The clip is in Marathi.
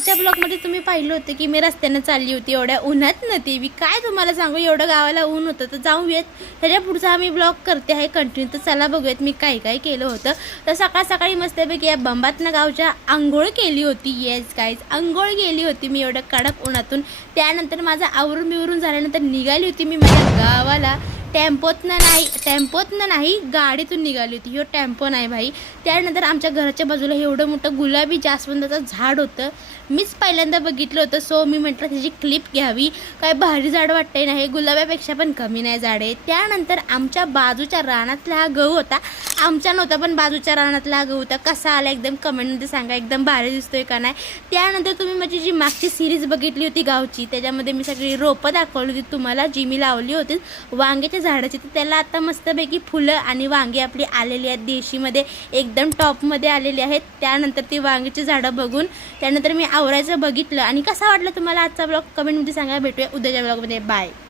मागच्या ब्लॉगमध्ये तुम्ही पाहिलं होतं की मी रस्त्याने चालली होती एवढ्या उन्हात नव्हती मी, काय तुम्हाला सांगू एवढं गावाला ऊन होतं. तर जाऊयात त्याच्या पुढचा मी ब्लॉग करते आहे कंटिन्यू. तर चला बघूयात मी काय काय केलं होतं. तर सकाळ सकाळी मस्तपैकी या बंबातनं गावच्या आंघोळ केली होती. येस गाईज, आंघोळ केली होती मी एवढं कडक उन्हातून. त्यानंतर माझं आवरून बिवरून झाल्यानंतर निघाली होती मी माझ्या गावाला. टेम्पोतनं नाही गाडीतून निघाली होती. ह्यो टेम्पो नाही भाई. त्यानंतर आमच्या घराच्या बाजूला एवढं मोठं गुलाबी जास्वंदाचं झाड होतं. मीच पहिल्यांदा बघितलं होतं, सो मी म्हटलं त्याची क्लिप घ्यावी. काय भारी झाड वाटतंय ना हे, गुलाबापेक्षा पण कमी नाही झाड आहे. त्यानंतर आमच्या बाजूच्या रानातला हा गहू होता. आमच्या नव्हता पण बाजूच्या रानातला हा गहू होता. कसा आला एकदम कमेंटमध्ये सांगा, एकदम भारी दिसतोय का नाही. त्यानंतर तुम्ही माझी जी मागची सिरीज बघितली होती गावची, त्याच्यामध्ये मी सगळी रोपं दाखवली होती तुम्हाला, जी मी लावली होती वांग्याच्या झाडाची. तर त्याला आता मस्तपैकी फुलं आणि वांगी आपली आलेली आहेत, देशीमध्ये एकदम टॉपमध्ये आलेली आहेत. त्यानंतर ती वांग्याची झाडं बघून त्यानंतर मी आवरायचं बघितलं. आणि कसा वाटलं तुम्हाला आजचा ब्लॉग कमेंटमध्ये सांगा. भेटूया उद्याच्या ब्लॉगमध्ये. बाय.